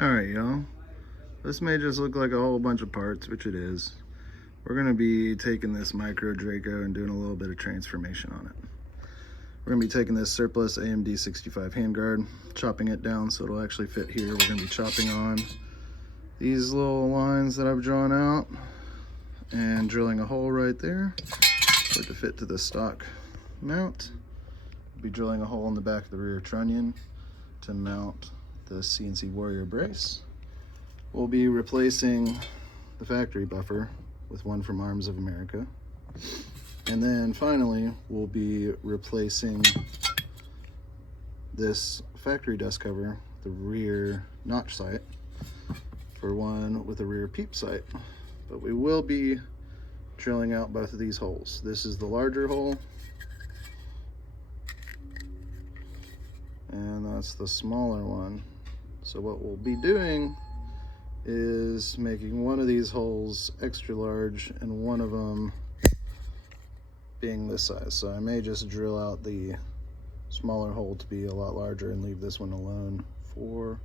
Alright, y'all. This may just look like a whole bunch of parts, which it is. We're going to be taking this micro Draco and doing a little bit of transformation on it. We're going to be taking this surplus AMD 65 handguard, chopping it down so it'll actually fit here. We're going to be chopping on these little lines that I've drawn out and drilling a hole right there for it to fit to the stock mount. We'll be drilling a hole in the back of the rear trunnion to mount the CNC Warrior brace. We'll be replacing the factory buffer with one from Arms of America. And then finally, we'll be replacing this factory dust cover, the rear notch sight, for one with a rear peep sight. But we will be drilling out both of these holes. This is the larger hole, and that's the smaller one. So what we'll be doing is making one of these holes extra large and one of them being this size. So I may just drill out the smaller hole to be a lot larger and leave this one alone for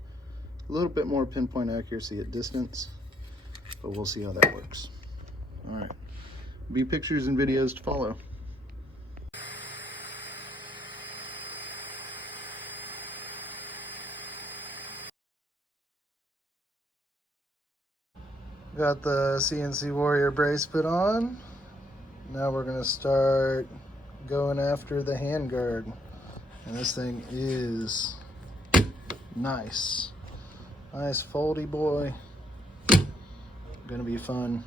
a little bit more pinpoint accuracy at distance, but we'll see how that works. All right, be pictures and videos to follow. Got the CNC Warrior brace put on. Now we're gonna start going after the handguard. And this thing is nice. Nice foldy boy. Gonna be fun.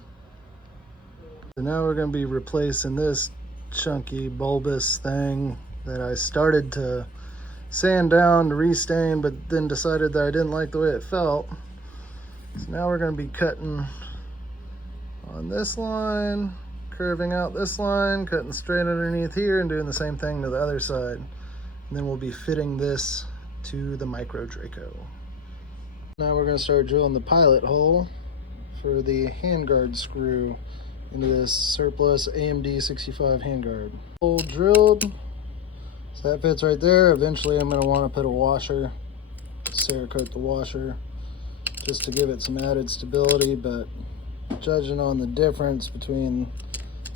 So now we're gonna be replacing this chunky bulbous thing that I started to sand down to restain, but then decided that I didn't like the way it felt. So now we're gonna be cutting on this line, curving out this line, cutting straight underneath here, and doing the same thing to the other side. And then we'll be fitting this to the micro Draco. Now we're gonna start drilling the pilot hole for the handguard screw into this surplus AMD 65 handguard. Hole drilled, so that fits right there. Eventually I'm gonna wanna put a washer, Cerakote the washer, just to give it some added stability, but judging on the difference between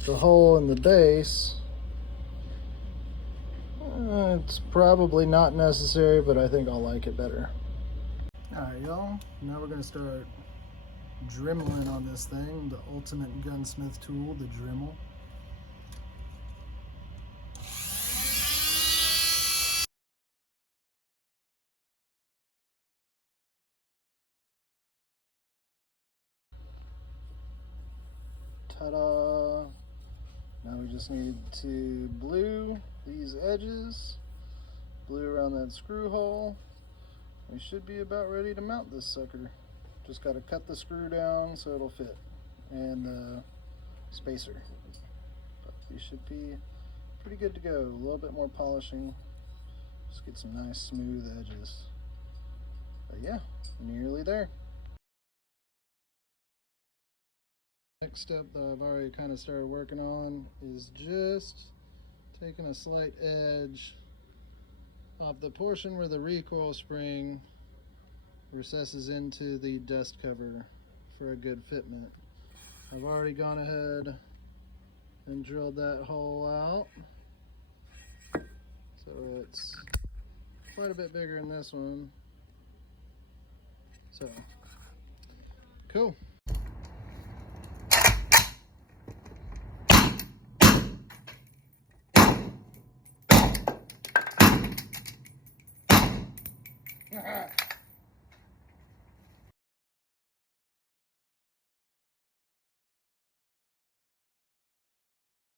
the hole and the base, it's probably not necessary, but I think I'll like it better. Alright, y'all, now we're going to start dremeling on this thing, the ultimate gunsmith tool, the Dremel. Ta-da! Now we just need to blue these edges, blue around that screw hole. We should be about ready to mount this sucker. Just got to cut the screw down so it'll fit, and the spacer. But we should be pretty good to go. A little bit more polishing, just get some nice smooth edges. But yeah, nearly there. Next step that I've already kind of started working on is just taking a slight edge off the portion where the recoil spring recesses into the dust cover for a good fitment. I've already gone ahead and drilled that hole out, so it's quite a bit bigger than this one. So cool.